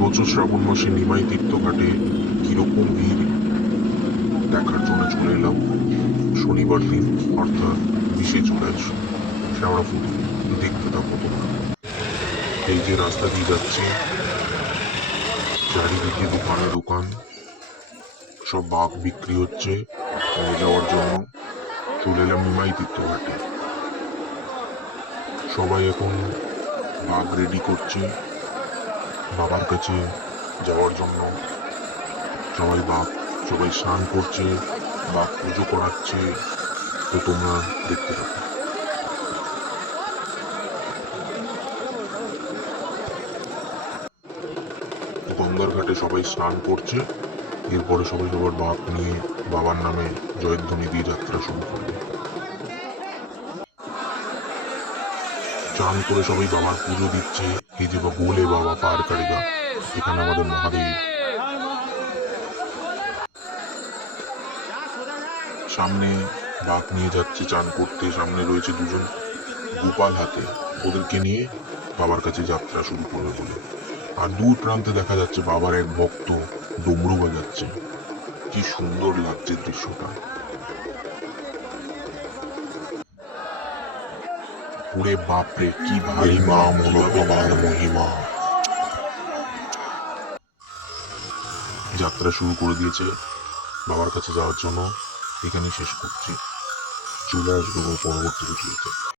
বছর শ্রাবণ মাসে নিমাই তীর্থঘাটে কীরকম ভিড়? দেখার জন্য চলে এলাম। শনিবার দিন, অর্থাৎ বিশে জুলাই ফুটি দেখতে থাকো তোমরা। এই যে রাস্তা দিয়ে যাচ্ছে, চারিদিকে দোকানে, দোকান। সব বাঘ বিক্রি হচ্ছে নিয়ে যাওয়ার জন্য। চলে এলাম নিমাই তীর্থঘাটে। সবাই এখন বাঘ রেডি করছে। বাবার কাছে যাওয়ার জন্য। সবাই বাপ, সবাই স্নান করছে বাঘ পুজো করাচ্ছে। তো তোমরা দেখতে থাকো। গঙ্গার ঘাটে সবাই স্নান করছে। এরপরে সবাই সবার বাপ নিয়ে বাবার নামে জয়ধ্বনি দিয়ে যাত্রা শুরু করবে। চান করে সবাই বাবার পুজো দিচ্ছে। এই যে বলে বাবা পার কারিগা। এখানে আমাদের মহাদেব। সামনে বাঘ নিয়ে যাচ্ছে চান করতে। সামনে রয়েছে দুজন গোপাল হাতে। ওদেরকে নিয়ে বাবার কাছে যাত্রা শুরু করবে বলে। আর দূর প্রান্তে দেখা যাচ্ছে বাবার এক ভক্ত ডমরু বাজাচ্ছে। কি সুন্দর লাগছে দৃশ্যটা। ওরে বাপরে, কি ভারী মা, মনো মহিমা। যাত্রা শুরু করে দিয়েছে বাবার কাছে যাওয়ার জন্য। এখানে শেষ করছি। চলে আসব পরবর্তী ভিডিওতে।